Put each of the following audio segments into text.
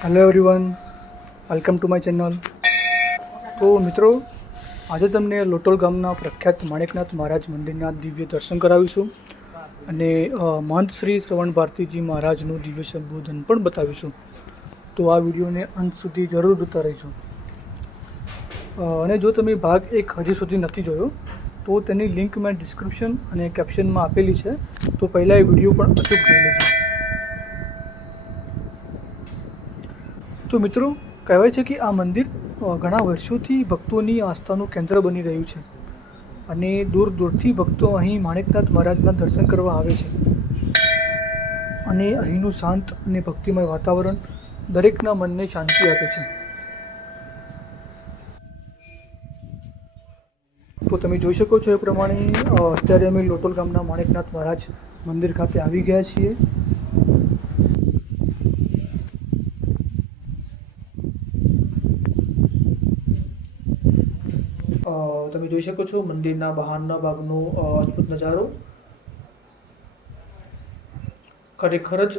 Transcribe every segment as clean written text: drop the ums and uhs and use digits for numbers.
Hello everyone, welcome to my channel. તો મિત્રો, આજે તમને લોટોલ ગામના પ્રખ્યાત માણેકનાથ મહારાજ મંદિરના દિવ્ય દર્શન કરાવીશું અને મહંત શ્રી શ્રવણ ભારતીજી મહારાજનું દિવ્ય સંબોધન પણ બતાવીશું. તો આ વિડીયોને અંત સુધી જરૂર જોતા રહેજો. અને જો તમે ભાગ 1 હજી સુધી નથી જોયો તો તેની લિંક મેં ડિસ્ક્રિપ્શન અને કેપ્શનમાં આપેલી છે, તો પહેલાં એ વિડીયો પણ અચૂક જોઈ લેજો. તો મિત્રો, કહેવાય છે કે આ મંદિર ઘણા વર્ષોથી ભક્તોની આસ્થાનું કેન્દ્ર બની રહ્યું છે અને દૂર દૂરથી ભક્તો અહીં માણેકનાથ મહારાજના દર્શન કરવા આવે છે અને અહીંનું શાંત અને ભક્તિમય વાતાવરણ દરેકના મનને શાંતિ આપે છે. તો તમે જોઈ શકો છો એ પ્રમાણે અત્યારે અમે લોટોલ ગામના માણેકનાથ મહારાજ મંદિર ખાતે આવી ગયા છીએ. તમે જોઈ શકો છો મંદિરના બહારના ભાગનો અદ્ભુત નજારો. ખરેખર જ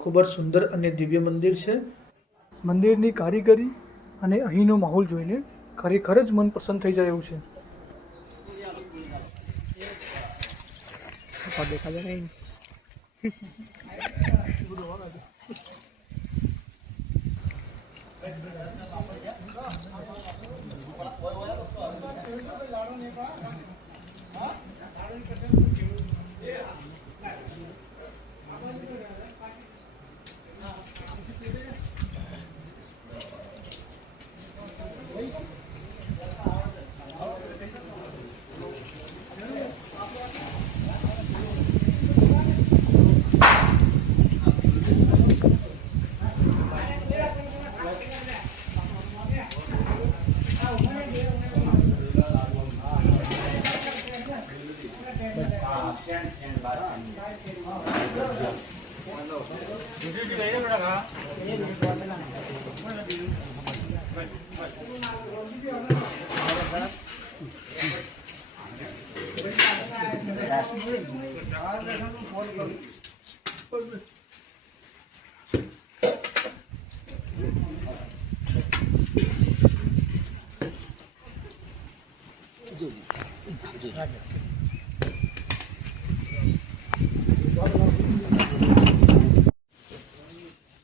ખૂબ જ સુંદર અને દિવ્ય મંદિર છે. મંદિરની કારીગરી અને અહીંનો માહોલ જોઈને ખરેખર જ મન પસંદ થઈ જાય એવું છે.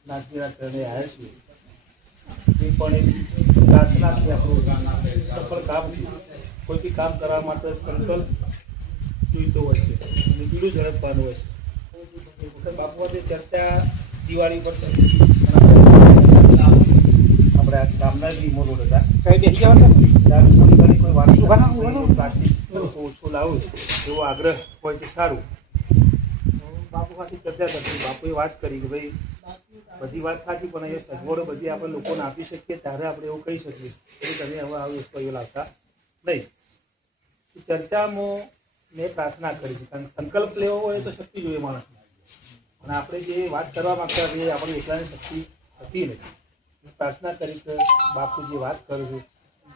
નાથજીના ચરણે આવ્યા છીએ. એ પણ એક પ્રાર્થનાથી આપણું સફળ કામ છે. કોઈ બી કામ કરવા માટે સંકલ્પ જોઈતો હોય છે અને બીડું ઝડપવાનું હોય છે. એક વખત બાપુની ચર્ચા દિવાળી પર આપણે આ ગામના બી મોડો હતા કોઈ વાત પ્લાસ્ટિક ઓછું લાવું એવો આગ્રહ હોય તો સારું. બાપુ સાથે ચર્ચા કરતી બાપુએ વાત કરી કે ભાઈ બધી વાત સાચી, પણ એ સગવડો બધી આપણે લોકોને આપી શકીએ ત્યારે આપણે એવું કહી શકીએ કે તમે હવે આવી વસ્તુ એવું લાવતા નહીં. ચર્ચામાં મેં પ્રાર્થના કરી છે, કારણ સંકલ્પ લેવો હોય તો શક્તિ જોઈએ માણસને, અને આપણે જે વાત કરવા માગતા એ આપણી એકલાની શક્તિ હતી નહીં. પ્રાર્થના કરી કે બાપુ જે વાત કરું છું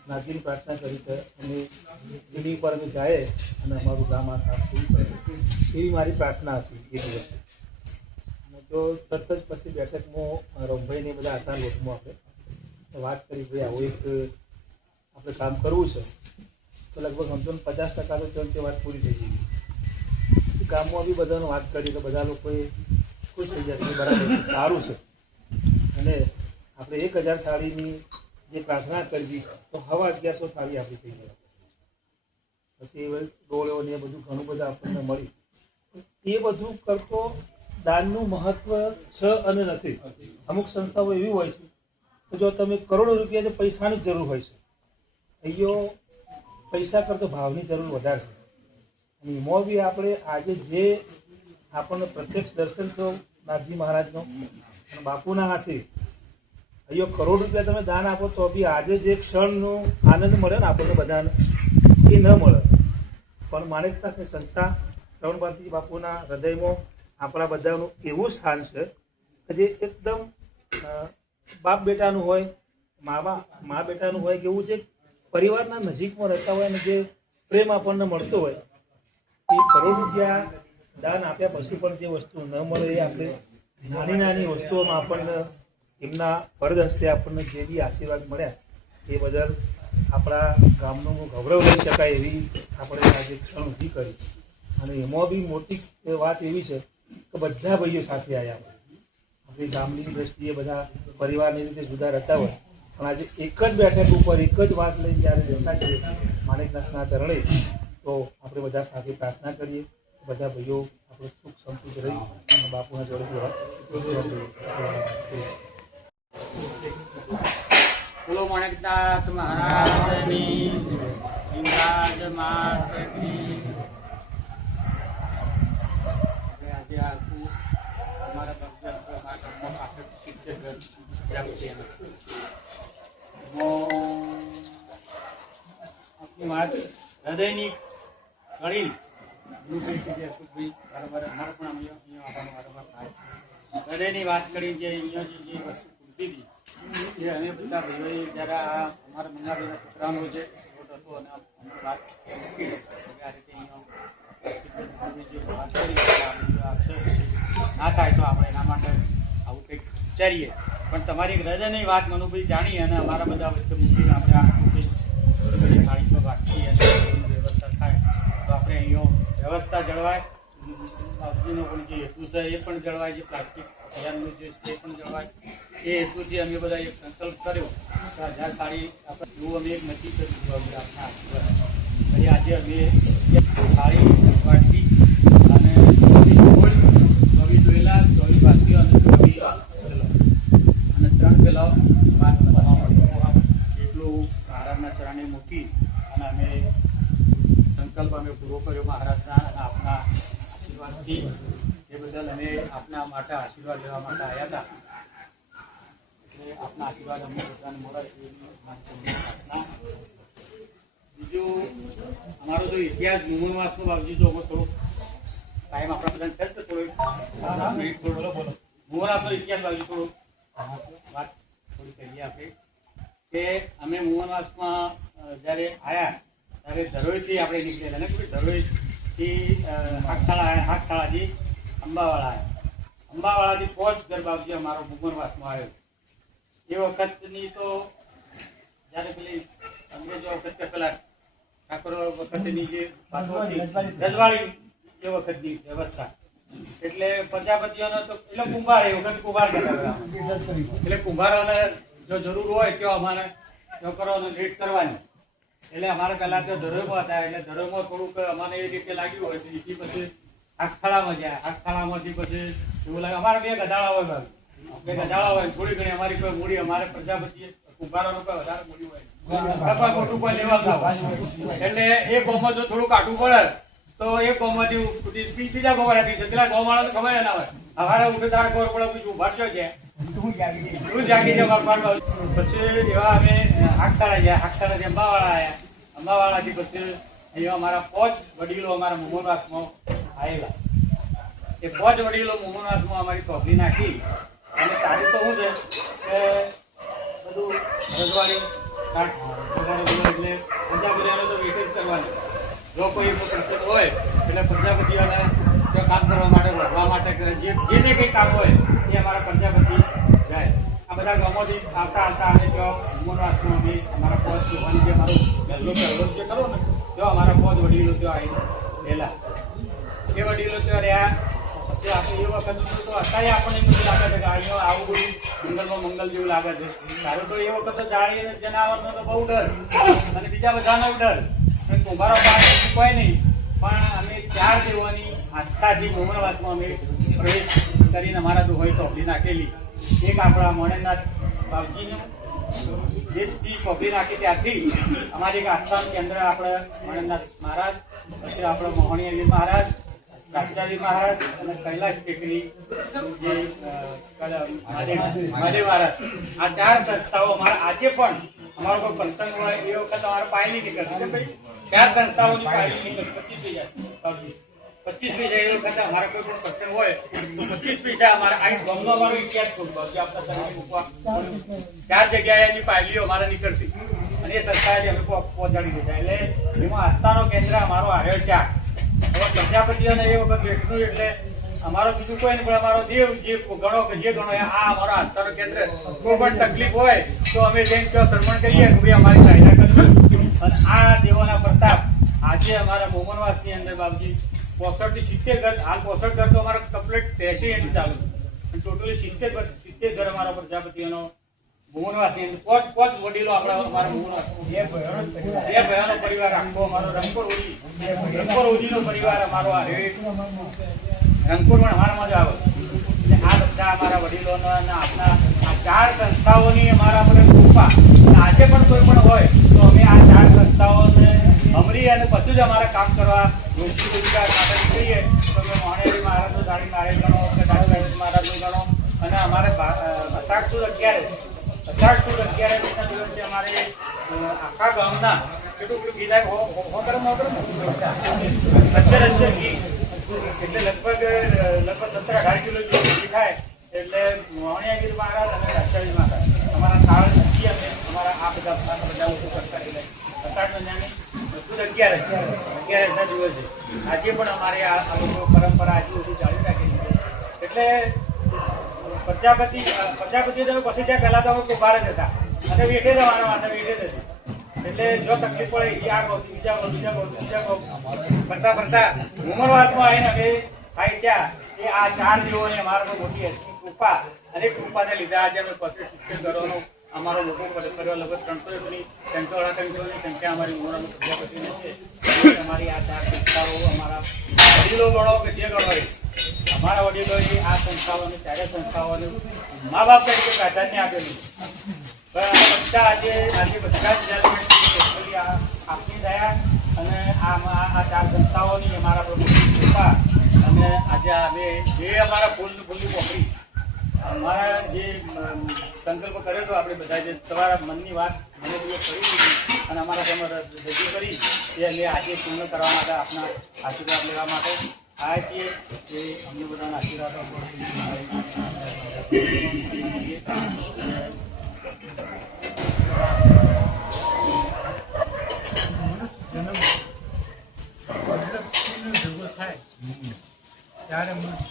નાથજીની પ્રાર્થના કરી કે અમે ટીવી પર અમે જાય અને અમારું ગામ આ કામ પૂરું કરે એવી મારી પ્રાર્થના હતી એ દિવસે. તો તરત જ પછી બેઠકમાં રમભાઈને બધા હતા લોટમાં આપણે વાત કરી ભાઈ આવું એક આપણે કામ કરવું છે તો લગભગ સમજો 50% તો તે વાત પૂરી થઈ ગઈ. ગામમાં બી બધાને વાત કરી તો બધા લોકોએ ખુશ થઈ જાય બરાબર સારું છે. અને આપણે 1000 થાળીની જે પ્રાર્થના કરવી તો હવા 1100 થાળી આપણી થઈ જાય. પછી ડોળો ને એ બધું ઘણું બધું આપણને મળ્યું. એ બધું કરતો દાનનું મહત્વ છે અને નથી. અમુક સંસ્થાઓ એવી હોય છે કે જો તમે કરોડો રૂપિયા પૈસાની જરૂર હોય છે, અહીંયા પૈસા કરતો ભાવની જરૂર વધારે છે. અને એમાં બી આપણે આજે જે આપણને પ્રત્યક્ષ દર્શન થયો નાથજી મહારાજનો અને બાપુના હાથે અહીંયા કરોડ રૂપિયા તમે દાન આપો તો બી આજે જે ક્ષણનો આનંદ મળે ને આપણને બધાને એ ન મળે. પણ માણેકનાથની સંસ્થા શ્રવણ ભારતીજી બાપુના હૃદયમાં આપણા બધાનું એવું સ્થાન છે કે જે એકદમ બાપ બેટાનું હોય, મા બેટાનું હોય કે એવું જે પરિવારના નજીકમાં રહેતા હોય અને જે પ્રેમ આપણને મળતો હોય એ કરોડ રૂપિયા દાન આપ્યા પછી પણ જે વસ્તુ ન મળે એ આપણે નાની નાની વસ્તુઓમાં આપણને એમના વરદ હસ્તે આપણને જે બી આશીર્વાદ મળ્યા એ બદલ આપણા ગામનું ગૌરવ લઈ શકાય એવી આપણે આજે ક્ષણ ઊભી કરી. અને એમાં બી મોટી વાત એવી છે કે બધા ભાઈઓ સાથે આવ્યા હોય. આપણી ગામની દ્રષ્ટિએ બધા પરિવારની રીતે જુદા રહેતા હોય, પણ આજે એક જ બેઠક ઉપર એક જ વાત લઈને જ્યારે બેઠા છીએ માણેકનાથના ચરણે, તો આપણે બધા સાથે પ્રાર્થના કરીએ બધા ભાઈઓ આપણે સુખ સંતુષ્ટ રહી અને બાપુના જોડે બોલો માણેકનાથ મહારાજની હિંગળાજ માતની. આજે આખું અમારા ગામમાં પાછળ 70 ઘર જાગૃતિ આપની વાત હૃદયની કળી હૃદયની વાત કરી જે અહીંયા જે વસ્તુ પૂરતી હતી એ અમે બધા ભાઈઓએ જ્યારે આ અમારા મંગાભાઈના છોકરાનો જે વોટ હતો અને અમને વાત મૂકી આ રીતે અહીંયા જે વાત કરી ના થાય તો આપણે એના માટે આવું કંઈક વિચારીએ. પણ તમારી હૃદયની વાત મનુભાઈ જાણી અને અમારા બધા વચ્ચે મૂકીને આપણે આ થોડી થાળીમાં રાખી અને વ્યવસ્થા થાય તો આપણે અહીંયા વ્યવસ્થા જળવાય. બાપજીનો પણ જે હેતુ છે એ પણ જળવાય, જે પ્લાસ્ટિક અભિયાનનું જે છે એ પણ જળવાય. એ હેતુથી અમે બધા એક સંકલ્પ કર્યો કે 1000 થાળી આપણે એવું અમે એક નક્કી કર્યું આપણા આશીર્વાદ. પછી આજે અમે થાળી વાટકી અને 24 ડોયલા 24 બાટલીઓ અને 3 પેલા વાત એટલું મહારાજના ચરણે મૂકી અને અમે સંકલ્પ અમે પૂરો કર્યો મહારાજના અને આપના આશીર્વાદથી. એ બદલ અમે આપના માટે આશીર્વાદ લેવા માટે આવ્યા હતા. એટલે આપના આશીર્વાદ અમને બધાને મળે એવી પ્રાર્થના. બીજું અમારો જો ઇતિહાસ મોહનવાસનો બાબજી જો અમે થોડું ટાઈમ આપણા બધાને છે તો થોડું મોહનવાસનો ઇતિહાસ બાબજી થોડું વાત થોડી કરીએ આપણે કે અમે મોહનવાસમાં જ્યારે આવ્યા ત્યારે ધરોઈથી આપણે નીકળેલા ને ધરોઈથી હાકથાળાથી અંબાવાળા આવ્યા. અંબાવાળાથી 5 ગરબાવજી અમારો મોહનવાસમાં આવ્યો. એ વખતની તો જ્યારે પેલી અંગ્રેજો વખતે પેલા ઠાકોરો વખતની જે વાતો હતી રજવાડી એ વખતની વ્યવસ્થા એટલે પ્રજાપતિઓનો તો એટલે કુંભાર એ વખત કુંભાર કહેતા એટલે કુંભારોને જો જરૂર હોય તો અમારે છોકરાઓને ભેટ કરવાની. એટલે અમારે પહેલાં તો ધરોઈમાં હતા એટલે ધરોઈમાં થોડુંક અમારે એ રીતે લાગ્યું હોય તો એથી પછી હાકથાળામાં જાય. હાકથાળામાંથી પછી એવું લાગે અમારે 2 ગધાડા હોય ભાઈ, 2 ગધાડા હોય થોડી ઘણી અમારી કોઈ મૂડી અમારે પ્રજાપતિ કુંભારોનો કોઈ વધારે મૂડી હોય કોઈ મોટું કોઈ લેવા ના હોય એટલે એ ગામમાં જો થોડું કાઢવું પડે તો એ ગામમાંથી બીજા ગામવાળાથી પેલા ગામવાળાને ખબર ના હોય અમારે ઉઠે તારે ખબર પડે બીજું ઉભારજો છે તું જાગી જાય. પછી એવા અમે હાકથાળા ગયા. હાકથાળાથી અંબાવાળા આવ્યા. અંબાવાળાથી પછી અહીંયા અમારા 5 વડીલો અમારા મોહનવાસમાં આવેલા. એ 5 વડીલો મોહનવાસમાં અમારી ચોપડી નાખી અને તારીખ તો શું છે કે બધું રજવાડી એટલે પ્રજાપતિઓને તો વેટ જ કરવાની. જો કોઈ પ્રસંગ હોય એટલે પ્રજાપતિઓને કામ કરવા માટે વધવા માટે જે કંઈ કામ હોય એ અમારા પ્રજાપતિ જાય. આ બધા ગામોથી આવતા અમે જો મોહનવાસમાં અમે અમારા 5 જોવાની જે મારું પહેલો જે કરો ને જો અમારા 5 વડીલો ત્યાં આવી ગયેલા. એ વડીલો ત્યાં રહ્યા. પછી આપણે એ વખત તો અત્યારે આપણને એવું લાગે છે કે અહીંયા આવું બધું મંગલ જેવું લાગે છે. તારે તો એ વખત જાણીને જનાવરનો તો બહુ ડર અને બીજા બધાનો ડર અને કુંભારો પાસે કોઈ નહીં. પણ અમે 4 દેવોની આસ્થાથી મોહનવાસમાં અમે પ્રવેશ કરીને અમારા દુહોઈ ચોપડી નાખેલી. એક આપણા મોણેનાથ બાપજીનું જેથી ચોપડી નાખી ત્યારથી અમારી એક આસ્થાનું કેન્દ્ર આપણે મોણેનાથ મહારાજ, પછી આપણે મોહણી અલી મહારાજ, રાષ્ટ્રાજી મહારાજ અને કૈલાશ ટેકરી જે મહાદેવ મહારાજ, આ 4 સંસ્થાઓ અમારા આજે પણ અમારો કોઈ પ્રસંગ હોય એ વખત અમારે પાયલી નીકળતી ભાઈ 4 સંસ્થાઓની પાયલી નીકળતી 25 પૈસા એ વખતે અમારે કોઈ પણ પ્રસંગ હોય તો 25 પૈસા અમારે આ ગામનો અમારો ઇતિહાસ થોડો જે આપણા મૂકવા 4 જગ્યાએ એની પાયલીઓ અમારે નીકળતી અને એ સંસ્થાએ અમે પહોંચાડી દીધા. એટલે એમાં આસ્થાનો કેન્દ્ર અમારો આવ્યો 4. હવે પ્રજાપતિઓને એ વખત વેઠનું એટલે અમારો બીજું કોઈ નહીં, પણ અમારો દેવ જે ગણો કે જે ગણો આ અમારો આસ્થાનું કેન્દ્ર. કોઈ પણ તકલીફ હોય તો અમે જઈને ત્યાં શરમણ કરીએ કે ભાઈ અમારી સહાયતા કરજો. અને આ દેવોના પ્રતાપ આજે અમારા મોમનવાસની અંદર બાબજી 65 થી 70 ઘર, હાલ 65 ઘર તો અમારા કમ્પ્લીટ 83 એથી ચાલુ છે. ટોટલી 70 ઘર અમારા પ્રજાપતિઓનો મોમનવાસની અંદર પાંચ વડીલો આપણા અમારા મોમનવાસ, બે ભયાનો પરિવાર આખો અમારો રંગપુર ઓજીનો પરિવાર અમારો આ રંગપુર પણ અમારામાં જ આવે. એટલે આ બધા અમારા વડીલોના અને આપણા આ 4 સંસ્થાઓની અમારા પર કૃપા. આજે પણ કોઈ પણ હોય તો અમે આ 4 સંસ્થાઓને અમરી અને પછી જ અમારા કામ કરવા રોજગાર માટે નીકળીએ. તો અમે મોહણેરી મહારાજનું દાડી મહારાજ ગણો કે દાડી મહારાજનું ગણો, અને અમારે 18 સુદ 11 દિવસે અમારે આખા ગામના કેટલું પેલું ગીત એટલે લગભગ 17-18 કિલો જેવું ઘી થાય. એટલે મોહણિયાગીર મહારાજ અને રાષ્ટ્રજી મહારાજ અમારા થાળ મૂકી અમે અમારા આ બધા લોકો કરતા એટલે 18 મહિનાની સુદ 11 દિવસે આજે પણ અમારે આ લોકો પરંપરા આજે સુધી ચાલી રાખેલી છે. એટલે પ્રજાપતિ તો પછી ત્યાં પહેલા તો અમે કુંભાર જ હતા અને વેઠે જ અમારા માટે વેઠે જ હતી. એટલે જો તકલીફ પડે આ ગૌ બીજા ગૌ ફરતા ઉમરવાસમાં આવીને અમે થાય ત્યાં એ આ 4 દેવોને અમારા પર મોટી કૃપા, અને કૃપાને લીધે આજે અમે 70 ઘરોનો અમારો લોકો પરિવાર લગભગ 300-350ની સંખ્યા અમારી ઉમરાનું પ્રજાપતિની છે. અમારી આ 4 સંસ્થાઓ અમારા વડીલો ગણો કે જે ગણો અમારા વડીલોએ આ સંસ્થાઓને 4 સંસ્થાઓને મા બાપ તરીકે પ્રાધાન્ય આપેલું. બધા આજે બધા જ આપની દયા અને આ 4 સંસ્થાઓની અમારા પ્રભુની કૃપા, અને આજે અમે જે અમારા ફૂલની પોખરી અમારા જે સંકલ્પ કર્યો હતો આપણે બધા જે તમારા મનની વાત મને કરી દીધી અને અમારા તેમાં રજૂ કરી એ અમે આજે પૂર્ણ કરવા માટે આપના આશીર્વાદ લેવા માટે આવ્યા છીએ. એ અમને બધાના આશીર્વાદ ત્યારે મનુષ્ય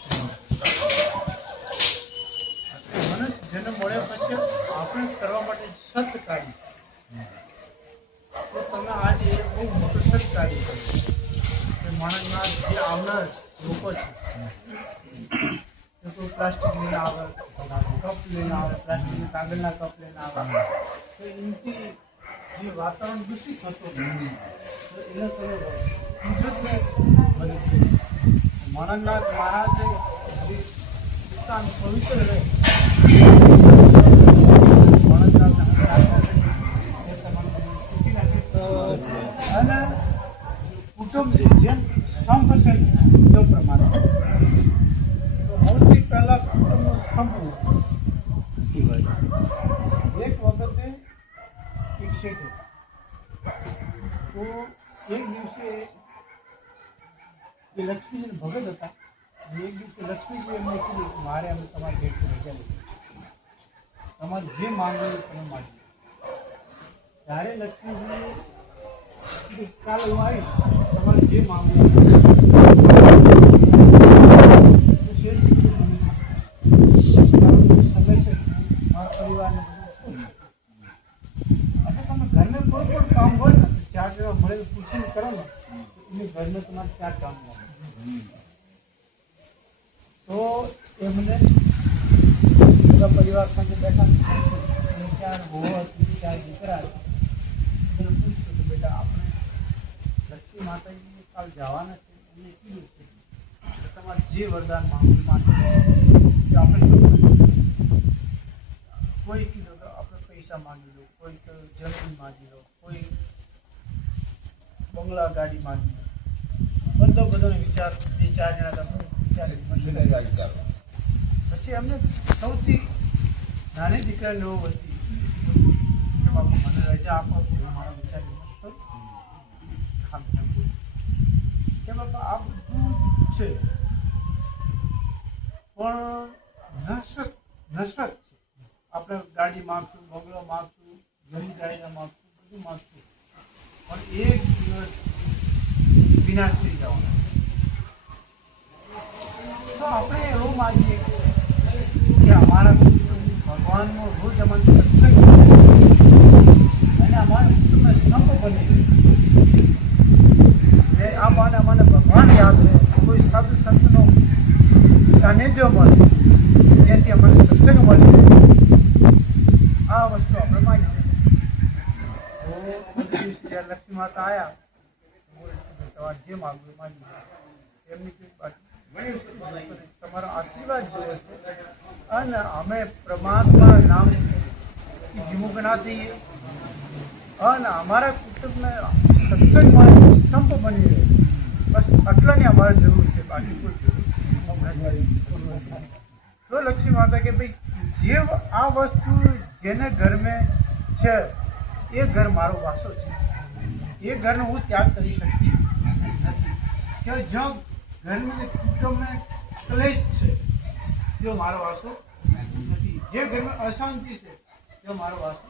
જન્મ મળ્યા પછી આપણે કરવા માટે સત કાર્ય, તો તમે આજે બહુ મોટું સત કાર્ય કર્યું કે માણસના જે આવનાર લોકો છે કોઈ પ્લાસ્ટિક લઈને આવે, કપ લઈને આવે, પ્લાસ્ટિકના કાગળના કપ લઈને આવે, તો એનાથી જે વાતાવરણ દૂષિત થતું તો એને તમે કુદરતને મદદ કરી. મણનાથ મહારાજે પોતાનું પવિત્ર રહે અને કુટુંબ જેમ સંપ છે તો પ્રમાણે તો સૌથી પહેલા કુટુંબનો સંપ એક વખતે એક શેઠ તો એક દિવસે એ લક્ષ્મીજી ભગત હતા. એક દિવસે લક્ષ્મીજી એમને કીધું કે મારે અમે તમારી ભેટ રજા લીધી, તમારે જે માંગવું તમે માગી. ત્યારે લક્ષ્મીજી કીધું કાલે હું આવીશ, તમારે જે માંગવું સમય છે મારા પરિવારને એટલે તમે ઘરને કોઈ પણ કામ હોય ને 4 જણા મળે પૂછીને કરો ને એની ઘરને તમારે 4 કામ હોય. તો એમને બધા પરિવાર સાથે બેઠા 4 વહુ હતી, 4 દીકરા એને પૂછ્યું કે બેટા આપણે લક્ષ્મી માતાજી કાલ જવાના છે, એમને કીધું છે કે તમારે જે વરદાન માંગવું માંગે કે આપણે શું કરીએ. કોઈ કીધું તો આપણે પૈસા માંગી લો, કોઈ તો જમીન માંગી લો, કોઈ બંગલા ગાડી માંગી લો. બધાનો વિચાર 2-4 જણા તમે પછી એમને સૌથી નાની દીકરાને એવો હતી કે બાપુ મને રજા આપો તો હું મારા વિચાર કે બાપા આ બધું છે પણ નસરત છે. આપણે ગાડી માગશું, બંગલો માગશું, જમીન જાયદાદ માગશું, બધું માગશું, પણ એક દિવસ વિનાશ થઈ જવાના. તો આપણે એવું માનીએ કે અમારા ભગવાનનો રોજ અમારે સત્સંગ અને અમારા કુટુંબને સંપ બની રહે આ બાને અમને ભગવાન યાદ રહે કોઈ સાધુ સંતનો સાનિધ્ય મળે જેથી અમને સત્સંગ મળી રહે આ વસ્તુ આપણે માનીએ તો જ્યારે લક્ષ્મી માતા આવ્યા તમારે જે માગવું એ માગી એમની તમારો આશીર્વાદ જોઈએ છે અને અમે પરમાત્મા નામ વિમુખ ના થઈએ અને અમારા કુટુંબને સત્સંગમાં સંપ બની રહે બસ આટલાની અમારે જરૂર છે બાકી કોઈ જરૂર નથી. તો લક્ષ્મી માતા કે ભાઈ જે આ વસ્તુ જેને ઘર મેં છે એ ઘર મારો વાસો છે એ ઘરનો હું ત્યાગ કરી શકતી નથી કે જો ઘરની કુટુંબને ક્લેશ છે જો મારો વાસો નથી, જે ઘરમાં અશાંતિ છે તે મારો વાસો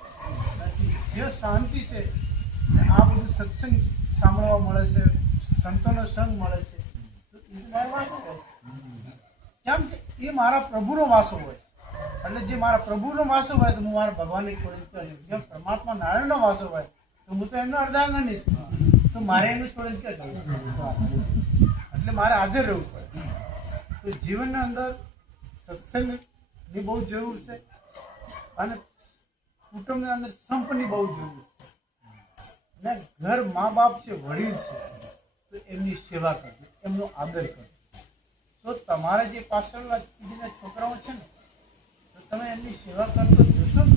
નથી, જે શાંતિ છે ને આ બધું સત્સંગ સાંભળવા મળે છે, સંતોનો સંગ મળે છે તો એ મારો વાસો હોય કેમ કે એ મારા પ્રભુનો વાસો હોય એટલે જે મારા પ્રભુનો વાસો હોય તો હું મારા ભગવાનને છોડીને જેમ પરમાત્મા નારાયણનો વાસો હોય તો હું તો એમનો અર્ધાંગની છું તો મારે એનું છોડીને ક્યાં જવું એટલે મારે હાજર રહેવું પડે. તો જીવનની અંદર સત્સંગની બહુ જરૂર છે અને કુટુંબની અંદર સંપની બહુ જરૂર છે ને ઘર મા બાપ છે, વડીલ છે તો એમની સેવા કરવી, એમનો આદર કરવો. તો તમારા જે પાછળના પેઢીના છોકરાઓ છે ને તો તમે એમની સેવા કરતો જશો ને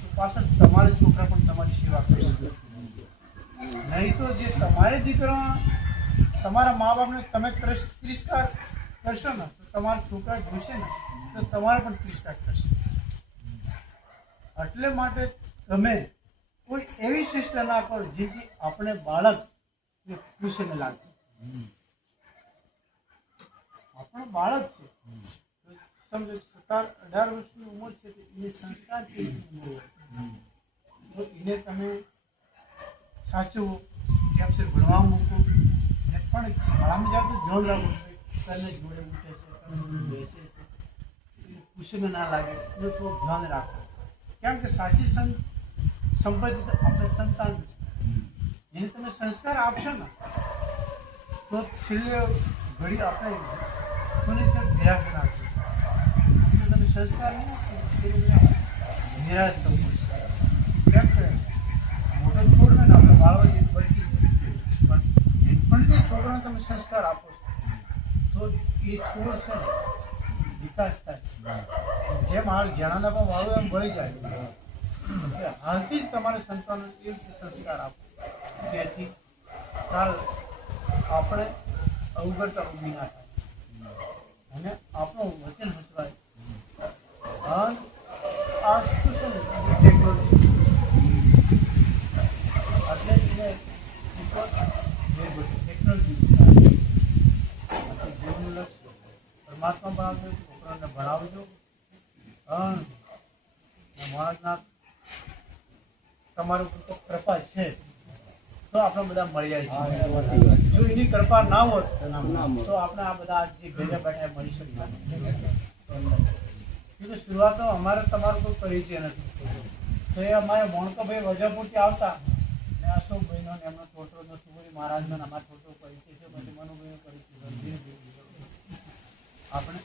તો પાછળ તમારા છોકરા પણ તમારી સેવા કરશે. નહીં તો જે તમારે દીકરા તમારા મા બાપને તમે તિરસ્કાર કરશો ને તો તમારા છોકરા જોશે ને તો તમારે પણ તિરસ્કાર કરશે. એટલે માટે તમે કોઈ એવી ચેષ્ટા ના કરો જેથી આપણે બાળક ખુશીને લાગે. આપણો બાળક છે સમજો 17-18 વર્ષની ઉંમર છે તો એને સંસ્કાર કેવી ઉંમર હોય તો એને તમે સાચવો, જેમ છે ભણવા મૂકો ને પણ શાળામાં જાઓ તો ધ્યાન રાખવું તને જોડે ઉઠે છે, બેસે છે, ખુશીને ના લાગે એનું થોડું ધ્યાન રાખો. કેમ કે સાચી સંપત્તિ તો આપણે સંતાન છે, એને તમે સંસ્કાર આપશો ને તો છેલ્લે ઘડી આપણે કોની તરફ નિરાશ રાખજો. તમે સંસ્કાર નહીં નિરાશ થવું પડશે. કેમ કે મોટો છોડ ને આપણે વાળવા જે બળકી પણ જે છોકરાને તમે સંસ્કાર આપો છો તો એ છોડ છે ને વિકાસ થાય. જેમ હાલ જ્ઞાનાના પણ વાળો એમ વળી જાય હાલથી જ તમારે સંતાનો એ રીતે સંસ્કાર આપો જેથી કાલ આપણે અવગડતા ઊભી ના થાય અને આપણું વચન હસવાય. આ શું છે ને ટેકનોલોજી એટલે એને ટેકનોલોજી જીવનનું લક્ષ્ય પરમાત્મા બનાવજો, છોકરાને ભણાવજો માણસના તમારું કૃપા છે તો આપણે બધા મળી જાય છે. જો એની કૃપા ના હોત તો આપણે આ બધા જે ઘરે બેઠા મળી શકતા નથી. શરૂઆત અમારે તમારું કોઈ પરિચય નથી તો એ અમારે મોણકોભાઈ વજરપુરથી આવતા ને અશોકભાઈનો ને એમનો છોટો સુગરી મહારાજનો અમારો છોટો પરિચય છે, પછી મનુભાઈનો પરિચય આપણે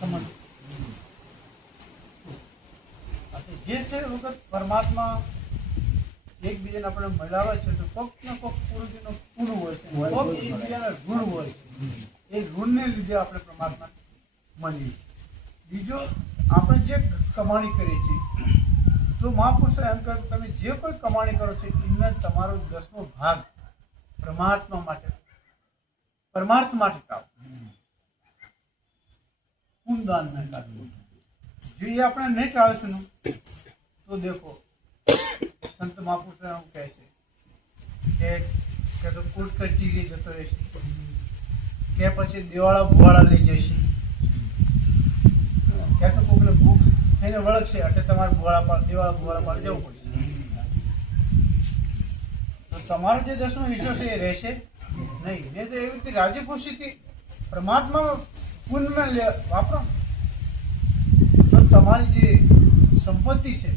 સમજ જે છે વખત પરમાત્મા એકબીજાને આપણે મળાવે છે તો કોક ને કોક પૂર્વજીનો પૂર્વ હોય છે, કોક એકબીજાના ઋણ હોય છે. એ ઋણને લીધે આપણે પરમાત્મા મળીએ. બીજો આપણે જે કમાણી કરીએ છીએ તો મહાપુરુષો એમ કહે તમે જે કોઈ કમાણી કરો છો એમને તમારો 10મો ભાગ પરમાત્મા માટે પરમાર્થ માટે કાઢો, પૂનદાન ન કાઢવું. જો એ આપણે નહીં ટાળશું તો દેખો સંત મહાપુરુષો એવું કહે છે કે તો કોર્ટ કચેરી જતો રહેશે કે પછી દિવાળા ભુવાળા લઈ જશે ક્યાં તો કોઈને ભૂખ થઈને વળગશે એટલે તમારે દિવાળા ભુવાળા પાસે જવું પડશે. તો તમારો જે 10મો હિસ્સો છે એ રહેશે નહીં. નહીં તો એવી રીતે રાજી ખુશીથી પરમાત્મા પુણ્યમાં વાપરો તો તમારી જે સંપત્તિ છે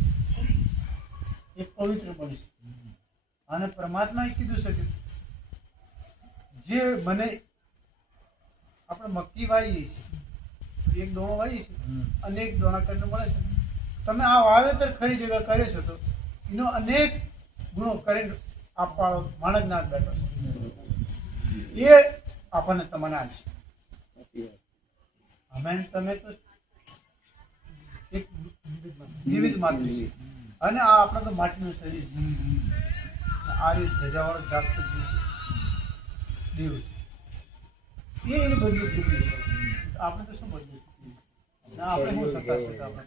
એ પવિત્ર બનશે. અને પરમાત્માએ કીધું છે કે જે મને આપણે મક્કી વાવીએ છીએ, એક દોણો વાવીએ છીએ, અનેક દોણા કરીને મળે છે. તમે આ વાવેતર ખરી જગ્યા કર્યો છો તો એનો અનેક ગુણો કરીને આપવાળો માણસનાથ બેઠો છે, એ આપણને તમને આપશે. અમે તમે તો એક વિવિધ માત્ર છે, અને આ આપણે તો માટીનું શરીર છે. આ રીતે ધજાવાળો જાગતો દેવ છે, એ એની બદલી ચૂકી આપણે તો શું બદલી ચૂકી, આપણે શું સત્તા છે કે આપણે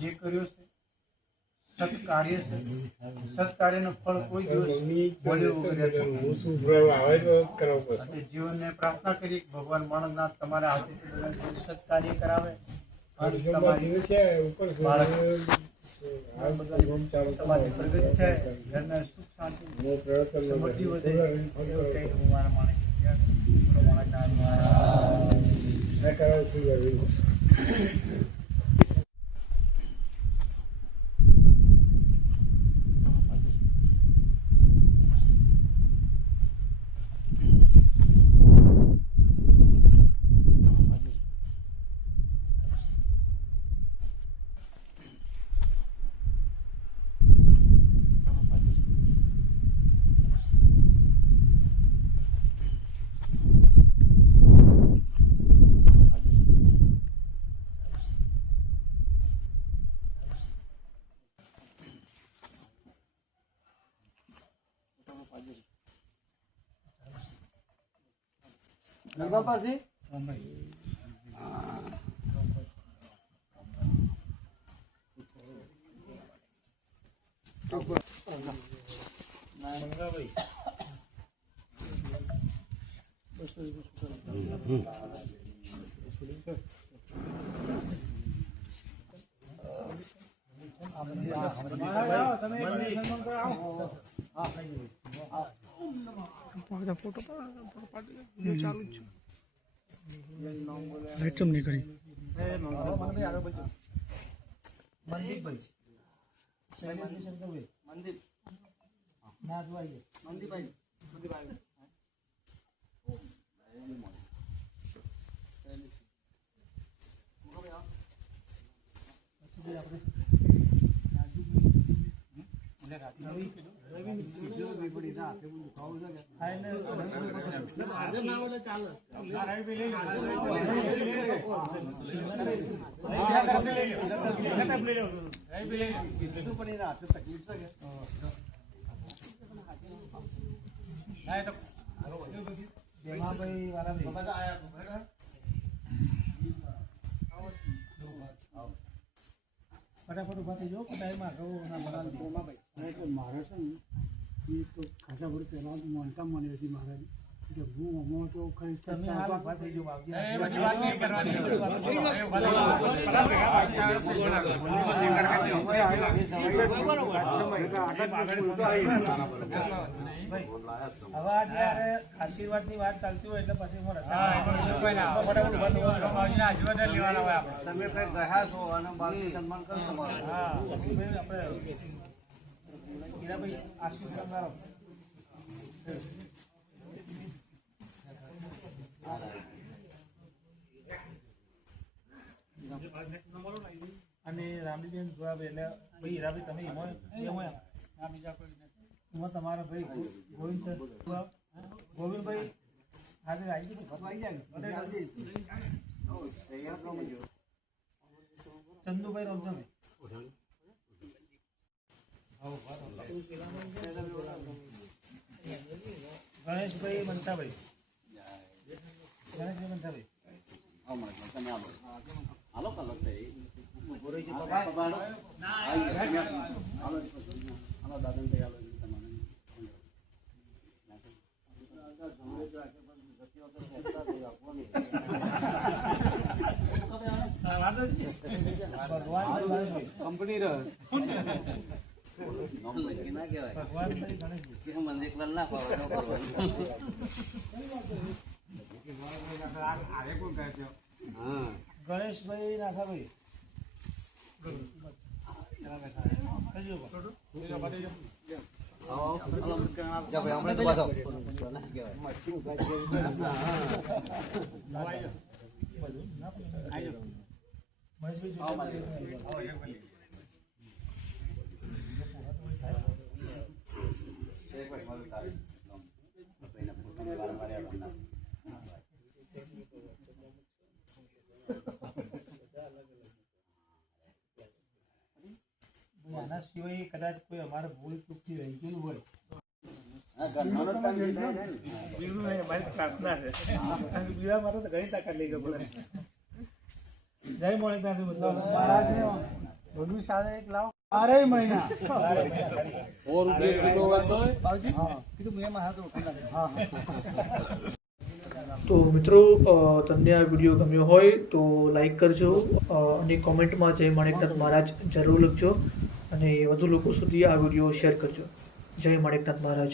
જે કર્યો છે સત્કાર્ય છે, સત્કાર્યનું ફળ કોઈ દિવસ મળ્યું વગર. જીવનને પ્રાર્થના કરી ભગવાન માણસનાથ તમારા હાથે સત્કાર્ય કરાવે અને તમારી સમાજની પ્રગતિ થાય, ઘરના સુખ શાંતિ સમૃદ્ધિ વધે. એવું કહી હું મારા માણસનાથ ગરબાપાસી ફોટો પાડી ચાલુ જ છે, ચમ નહીં કરી ફટાફટ ઉભા થઈ જાઓ. ટાઈમમાં મારે છે ને એ તો ખાસા વર્ષ પહેલાં મોનતા મને હતી મહારાજ કે હું અમો તો ખરી તમે ઉભા થઈ જાઓ. હવે આજે આશીર્વાદની વાત ચાલતી હોય એટલે પછી આશીર્વાદ લેવાના હોય આપણે. તમે કઈ ગયા છો અને બાકી સન્માન કરો તમારું. હા આપણે હીરાભાઈ આશીર્વાદ મારો. અને રામલીબેન જોવા એટલે ભાઈ હીરાભાઈ તમે એમાં બીજા કોઈ એમાં તમારા ભાઈ ગોવિંદભાઈ આજે આવી ચંદુભાઈ રમજાભાઈ ગણેશભાઈ મનસાભાઈ કંપની ભગવાન તરી ગણેશજી. ગણેશભાઈ નાથાભાઈ આના સિવાય કદાચ કોઈ અમારે ભૂલ ચૂકતી રહી ગયેલું હોય મારી પ્રાર્થના છે બીજા મારે તો ઘણી તાકાત લઈ ગયો જય મળે ત્યાંથી મતલબ બધું સાથે એક લાવ 12 મહિના તો મિત્રો તમને આ વિડીયો ગમ્યો હોય તો લાઈક કરજો અને કોમેન્ટમાં જય માણેકનાથ મહારાજ જરૂર લખજો અને વધુ લોકો સુધી આ વિડીયો શેર કરજો. જય માણેકનાથ મહારાજ.